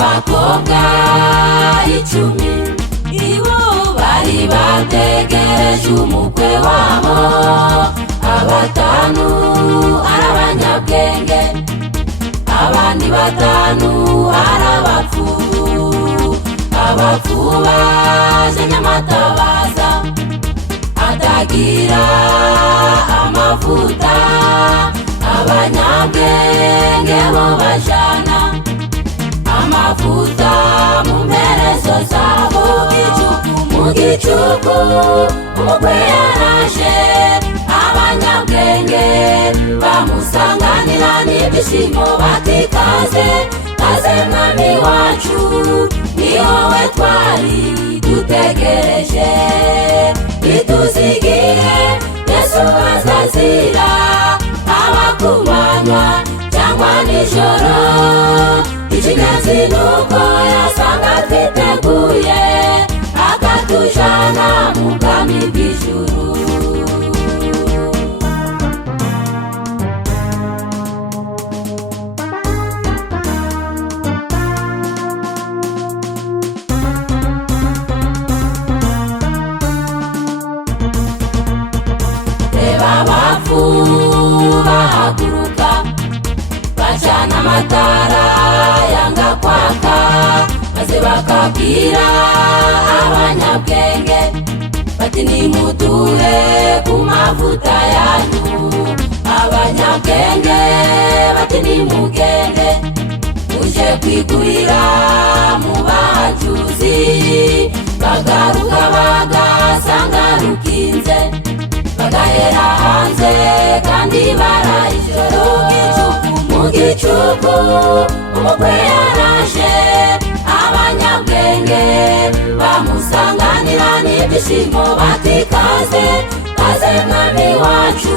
abakobwa 10 ibo bari bategereje umukwe wabo, 5 arabanyabwenge, abandi 5 arabapfu. Abapfu baje Nyamatabaza atagira amavuta, abanyabwenge bo bajana amavuta mu mperezo zabo. Mu gicuku umukwe yaraje, abanyabwenge bamusanganira n'ibyishimo bati kaze kaze mwami wacu, ni wowe twari dutegereje. Ituzigiye Yesu azazira, haba ku manywa cyangwa nijoro. Icy'ingenzi nuko yasanga twiteguye, akatujana mu bwami bw'ijuru. Abapfu bahaguruka bacana amatara yanga kwaka, maze bakabwira abanyabwenge bati nimuduhe ku mavuta yanyu. Abanyabwenge bati nimugende muje kwigurira mu bacuzi, bagaruka bagasanga rukinze, bagahera hanze kandi barayijoro. Mu gicuku umukwe yaraje, abanyabwenge bamusanganira n'ibyishimo bati kaze kaze mwami wacu,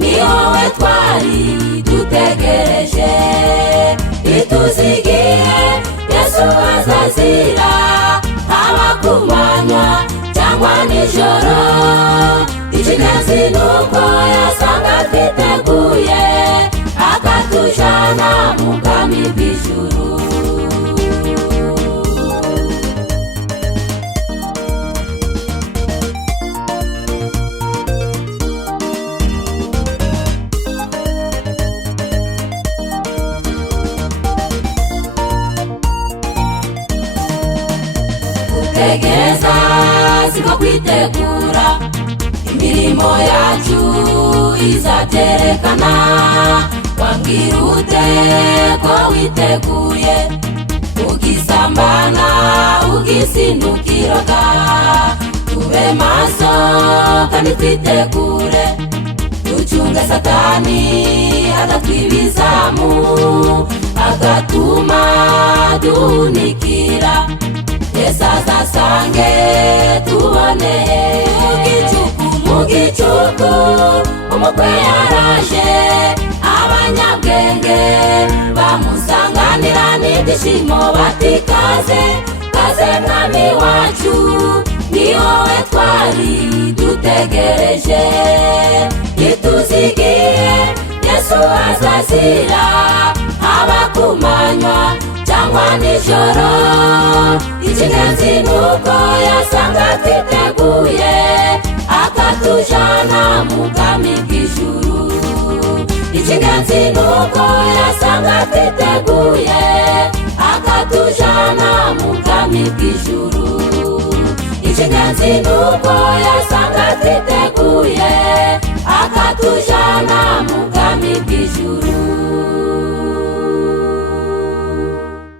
ni wowe twari dutegereje. Ituzigiye Yesu azazira, haba ku manywa cyangwa nijoro. Icy'ingenzi nuko yasanga twiteguye, akatujana mu bwami bw'ijuru. Gutegereza siko kwitegura, imirimo yacu izabyerekana. Wambwira ute ko witeguye, ugisambana ugisindukiroga? Tube maso kandi twitegure, ducunge Satani adatwibizamu, agatuma duhunikira. Yesu azasange tuboneye. Mu gicuku umukwe yaraje, abanyabwenge bamusanganira n'ibyishimo bati kaze kaze mwami wacu, ni wowe twari dutegereje. Ituzigiye Yesu azazira, haba ku manywa cyangwa nijoro. Icy'ingenzi nuko yasanga twiteguye, akatujana mu bwami bw'ijuru. Icy'ingenzi nuko yasanga twiteguye, akatujana mu bwami bw'ijuru. Icy'ingenzi nuko yasanga twiteguye,